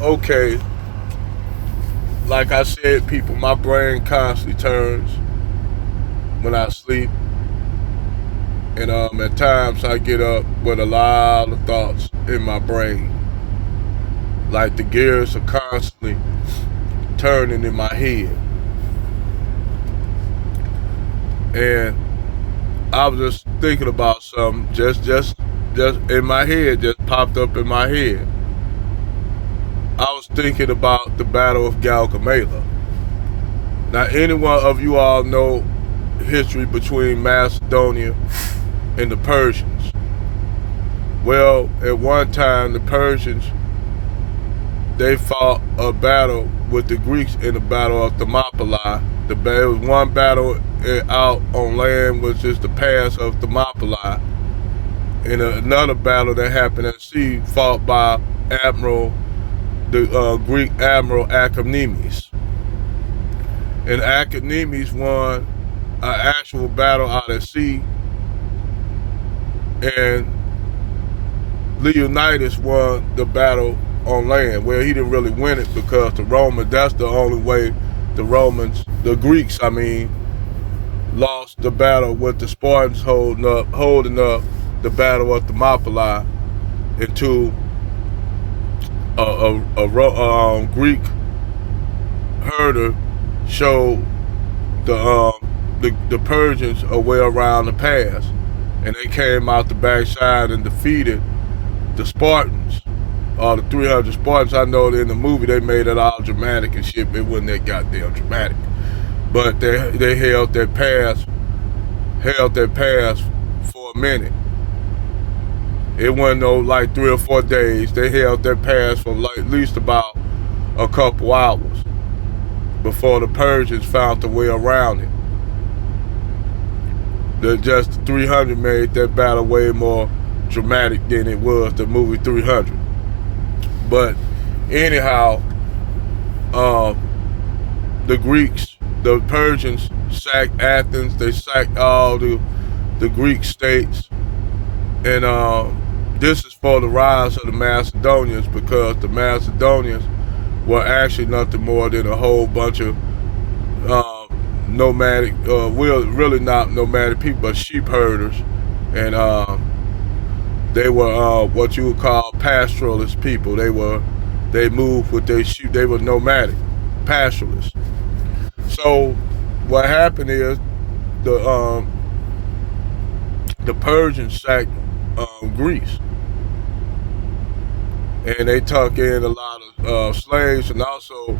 okay, like I said, people, my brain constantly turns when I sleep, and at times I get up with a lot of thoughts in my brain, like the gears are constantly turning in my head, and I was just thinking about something, just in my head, just popped up in my head. I was thinking about the Battle of Galgamela. Now, anyone of you all know history between Macedonia and the Persians? Well, at one time, the Persians they fought a battle with the Greeks in the Battle of Thermopylae. There was one battle out on land, which is the pass of Thermopylae, and another battle that happened at sea, fought by the Greek Admiral Achaemenes. And Achaemenes won an actual battle out at sea, and Leonidas won the battle on land. Well, he didn't really win it because the Romans, that's the only way the Greeks, lost the battle with the Spartans holding up the battle of Thermopylae into a Greek herder showed the Persians a way around the pass, and they came out the backside and defeated the Spartans, or the 300 Spartans. I know that in the movie they made it all dramatic and shit, but it wasn't that goddamn dramatic. But they held that pass for a minute. It wasn't no like 3 or 4 days. They held that pass for like at least about a couple hours before the Persians found the way around it. Just the 300 made that battle way more dramatic than it was the movie 300. But anyhow, the Persians sacked Athens. They sacked all the Greek states, and this is for the rise of the Macedonians, because the Macedonians were actually nothing more than a whole bunch of nomadic, really not nomadic people, but sheep herders, and they were what you would call pastoralist people. They moved with their sheep. They were nomadic, pastoralists. So what happened is the the Persians sacked Greece, and they took in a lot of slaves, and also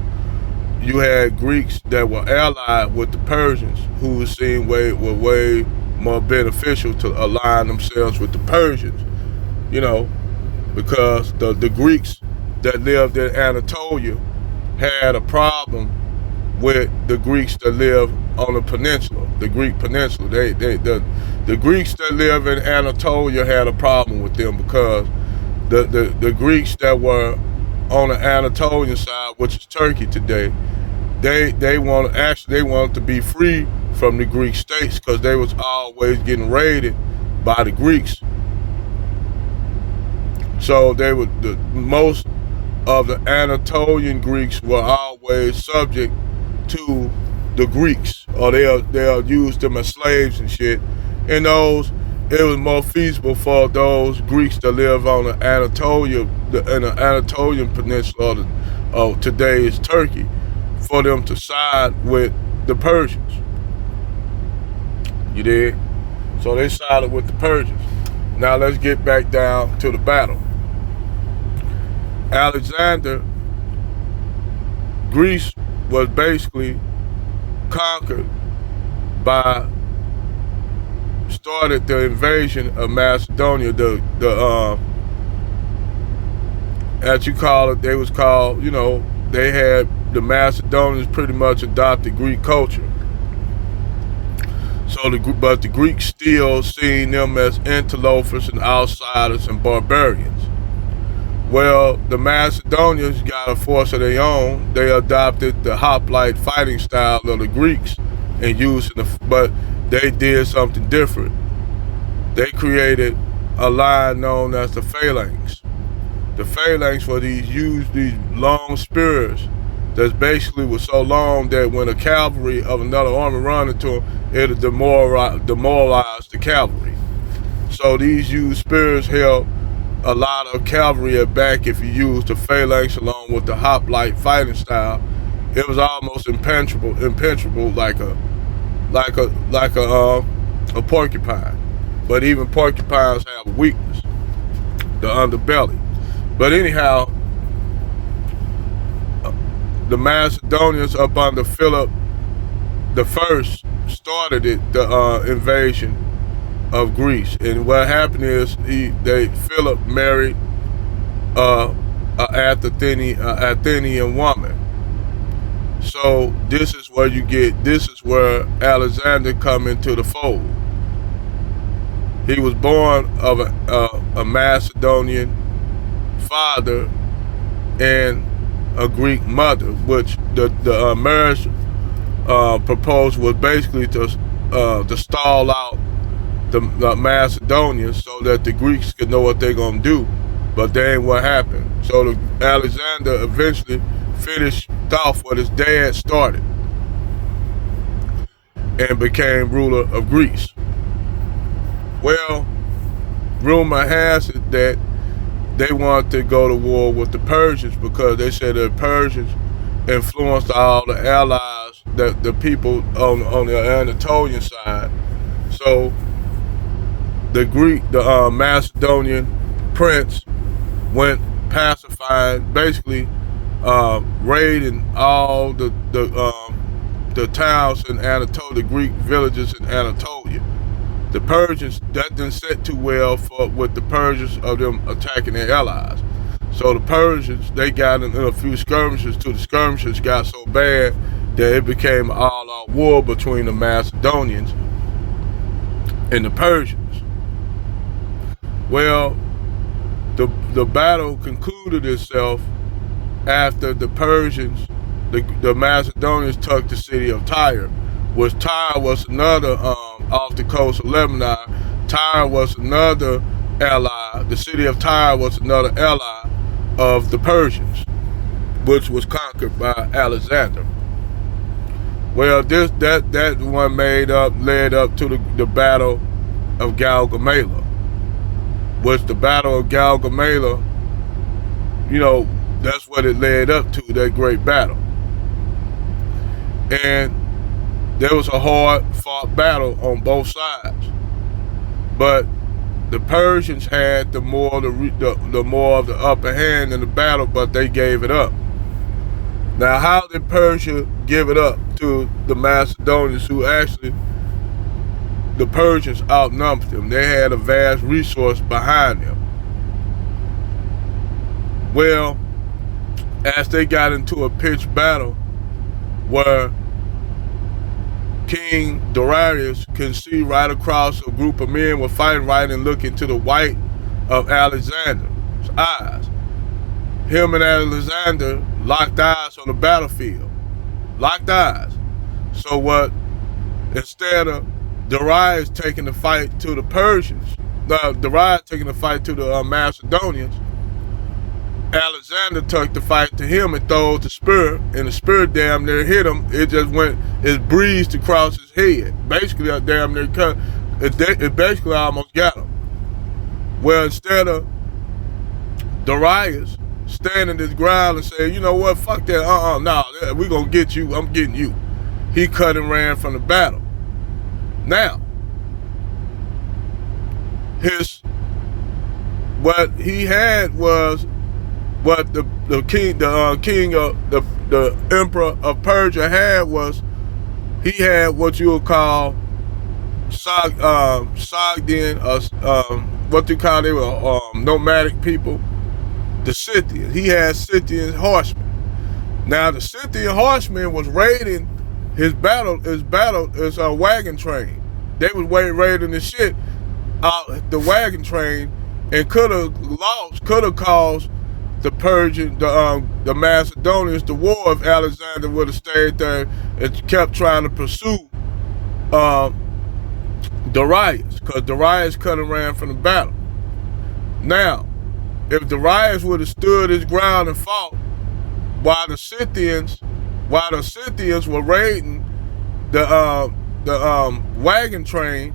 you had Greeks that were allied with the Persians, who were way more beneficial to align themselves with the Persians, you know, because the Greeks that lived in Anatolia had a problem with the Greeks that live on the peninsula, the Greek peninsula. The Greeks that live in Anatolia had a problem with them because the Greeks that were on the Anatolian side, which is Turkey today, they wanted to be free from the Greek states because they was always getting raided by the Greeks. So most of the Anatolian Greeks were always subject to the Greeks, or they'll use them as slaves and shit. And it was more feasible for those Greeks that live on the in the Anatolian Peninsula, of today's Turkey, for them to side with the Persians. You did? So they sided with the Persians. Now let's get back down to the battle. Alexander, Greece was basically conquered started the invasion of Macedonia. As you call it, they was called, they had the Macedonians pretty much adopted Greek culture. But the Greeks still seen them as interlopers and outsiders and barbarians. Well, the Macedonians got a force of their own. They adopted the hoplite fighting style of the Greeks and but they did something different. They created a line known as the phalanx. The phalanx were these long spears that's basically was so long that when a cavalry of another army run into them, it'll demoralize the cavalry. So these used spears held a lot of cavalry at back. If you use the phalanx along with the hoplite fighting style, it was almost impenetrable, like a porcupine. But even porcupines have a weakness, the underbelly. But anyhow, the Macedonians up under Philip the First started the invasion of Greece. And what happened is Philip married an Athenian woman. So this is where Alexander come into the fold. He was born of a Macedonian father and a Greek mother, which the marriage proposed was basically to stall out the Macedonians so that the Greeks could know what they're gonna do, but that ain't what happened. So Alexander eventually finished off what his dad started and became ruler of Greece. Well, rumor has it that they wanted to go to war with the Persians because they said the Persians influenced all the allies, the people on the Anatolian side. So the Macedonian prince went pacifying, basically raiding all the towns in Anatolia, the Greek villages in Anatolia. The Persians, that didn't sit too well with the Persians of them attacking their allies. So the Persians, they got in a few skirmishes till the skirmishes got so bad that it became an all-out war between the Macedonians and the Persians. Well, the battle concluded itself after the Persians, the Macedonians took the city of Tyre, which Tyre was another, off the coast of Lebanon. Tyre was another ally. The city of Tyre was another ally of the Persians, which was conquered by Alexander. Well, that one led up to the battle of Glgamala, which the battle of Glgamala, that's what it led up to, that great battle. And there was a hard-fought battle on both sides, but the Persians had the more of the upper hand in the battle, but they gave it up. Now, how did Persia give it up to the Macedonians, who actually, the Persians outnumbered them? They had a vast resource behind them. Well, as they got into a pitched battle where King Derris can see right across a group of men were fighting right and look into the white of Alexander's eyes. Him and Alexander locked eyes on the battlefield. Locked eyes. So instead of Derris taking the fight to the Persians, Derris taking the fight to the Macedonians, Alexander took the fight to him and threw the spear, and the spear damn near hit him. It breezed across his head. Basically, damn near cut. It basically almost got him. Well, instead of Darius standing his ground and saying, you know what, fuck that, no, we're gonna get you, I'm getting you. He cut and ran from the battle. Now, what he had was what the emperor of Persia had was, he had what you would call Sogdian, what they call, they were nomadic people, the Scythians. He had Scythian horsemen. Now the Scythian horsemen was raiding his wagon train. They was raiding the shit out the wagon train, and could have caused the Persian, the Macedonians, the war if Alexander would have stayed there and kept trying to pursue Darius, because Darius cut and ran from the battle. Now, if Darius would have stood his ground and fought while the Scythians were raiding the wagon train,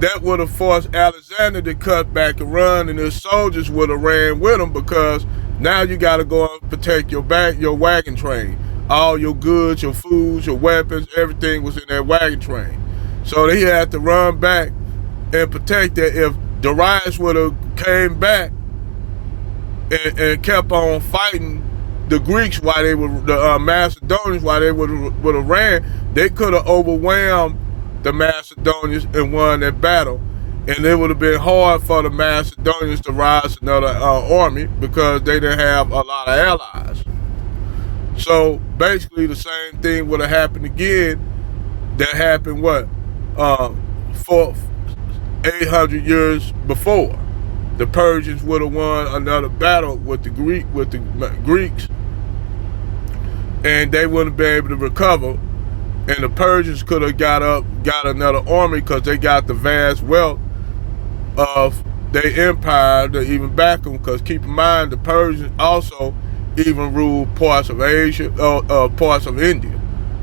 that would have forced Alexander to cut back and run, and his soldiers would have ran with him, because now you got to go and protect your wagon train. All your goods, your foods, your weapons, everything was in that wagon train. So he had to run back and protect that. If Darius would have came back and kept on fighting the Greeks while they were the Macedonians, while they would have ran, they could have overwhelmed the Macedonians and won that battle. And it would have been hard for the Macedonians to rise another army, because they didn't have a lot of allies. So basically the same thing would have happened again that happened 800 years before. The Persians would have won another battle with the Greeks, and they wouldn't be able to recover. And the Persians could have got another army, because they got the vast wealth of their empire to even back them. Because keep in mind, the Persians also even ruled parts of Asia, parts of India,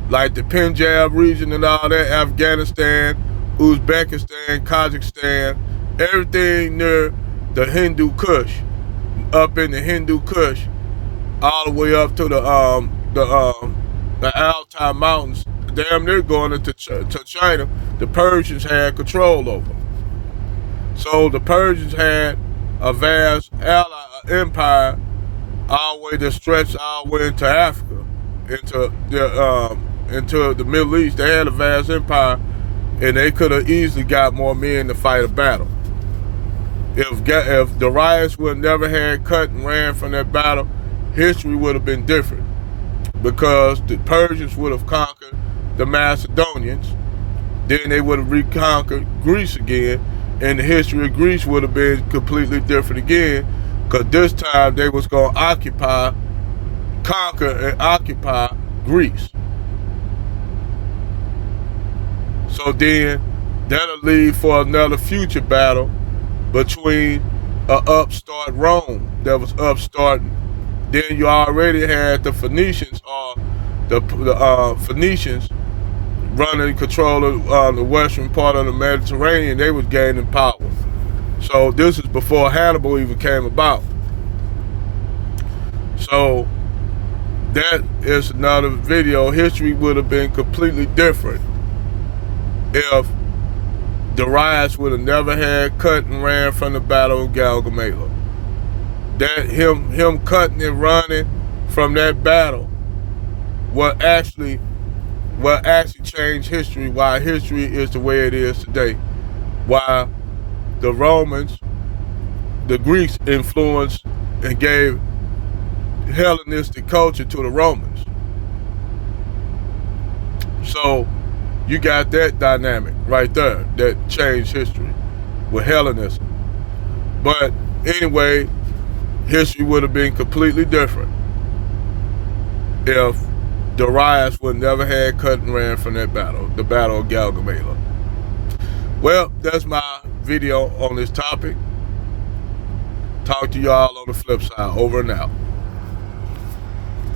like the Punjab region and all that, Afghanistan, Uzbekistan, Kazakhstan, everything near the Hindu Kush, up in the Hindu Kush, all the way up to the Altai Mountains, damn near going into China. The Persians had control over. So the Persians had a vast empire, all the way that stretched all the way into Africa, into the Middle East. They had a vast empire, and they could have easily got more men to fight a battle. If Darius would never had cut and ran from that battle, history would have been different, because the Persians would have conquered the Macedonians, then they would have reconquered Greece again, and the history of Greece would have been completely different again, because this time they was going to conquer and occupy Greece. So then that'll lead for another future battle between an upstart Rome that was upstarting. Then you already had the Phoenicians, or the Phoenicians running control of the western part of the Mediterranean. They was gaining power. So this is before Hannibal even came about. So that is another video. History would have been completely different if Darius would have never had cut and ran from the Battle of Glgamala. That him cutting and running from that battle will actually change history, why history is the way it is today. Why the Romans, the Greeks influenced and gave Hellenistic culture to the Romans. So you got that dynamic right there that changed history with Hellenism. But anyway, history would have been completely different if Darius would never had cut and ran from that battle, the Battle of Glgamala. Well, that's my video on this topic. Talk to y'all on the flip side. Over and out.